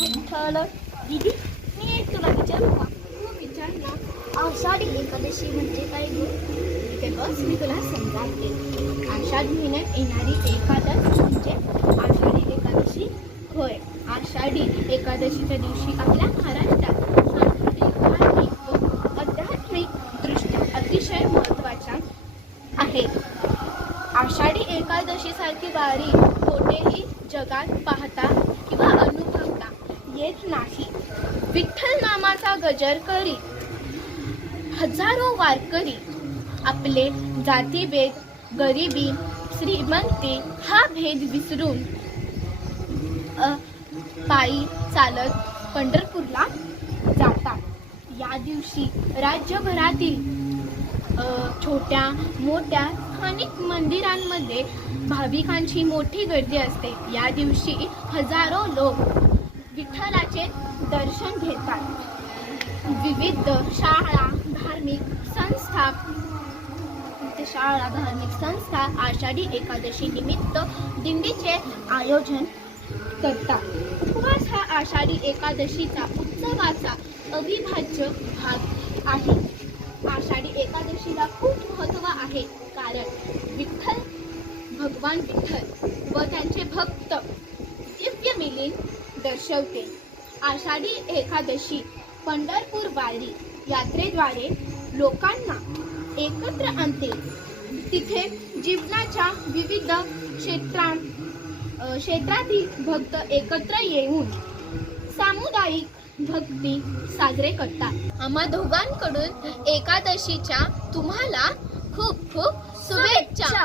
विठ्ठल दीदी, मी एक तुला विचारू का? विचार ना. आषाढी एकादशी म्हणजे काय ग? ते बस मी तुला समजावते. आषाढ महिन्यात येणारी एकादश म्हणजे आषाढी एकादशी होय. आषाढी एकादशीच्या दिवशी आपल्या महाराष्ट्रात सांस्कृतिक, धार्मिक व आध्यात्मिक दृष्ट्या अतिशय महत्त्वाचा आहे. आषाढी एकादशीसारखी वारी कोठेही जगात पाहता किंवा अनुभवता येत नाही. विठ्ठल नामाचा गजर करीत हजारो वारकरी आपले जातीभेद, गरिबी, श्रीमंती हा भेद विसरून पायी चालत पंढरपूरला जातात. या दिवशी राज्यभरातील छोट्या मोठ्या स्थानिक मंदिरांमध्ये भाविकांची मोठी गर्दी असते. या दिवशी हजारो लोक विठ्ठलाचे दर्शन घेतात. विविध शाळा धार्मिक संस्था आषाढी एकादशी निमित्त दिंडीचे आयोजन करतात. उपवास हा आषाढी एकादशीचा उत्सवाचा अविभाज्य भाग आहे. आषाढी एकादशीला खूप महत्त्व आहे, कारण भगवान विठ्ठल व त्यांचे भक्त दिव्य मिलिंद दर्शवते. आषाढी एकादशी पंढरपूर वारी यात्रेद्वारे लोकांना एकत्र आणते. तिथे जीवनाच्या विविध क्षेत्रातील भक्त एकत्र येऊन सामुदायिक भक्ती साजरे करतात. आम्हा दोघांकडून एकादशीच्या तुम्हाला खूप खूप शुभेच्छा.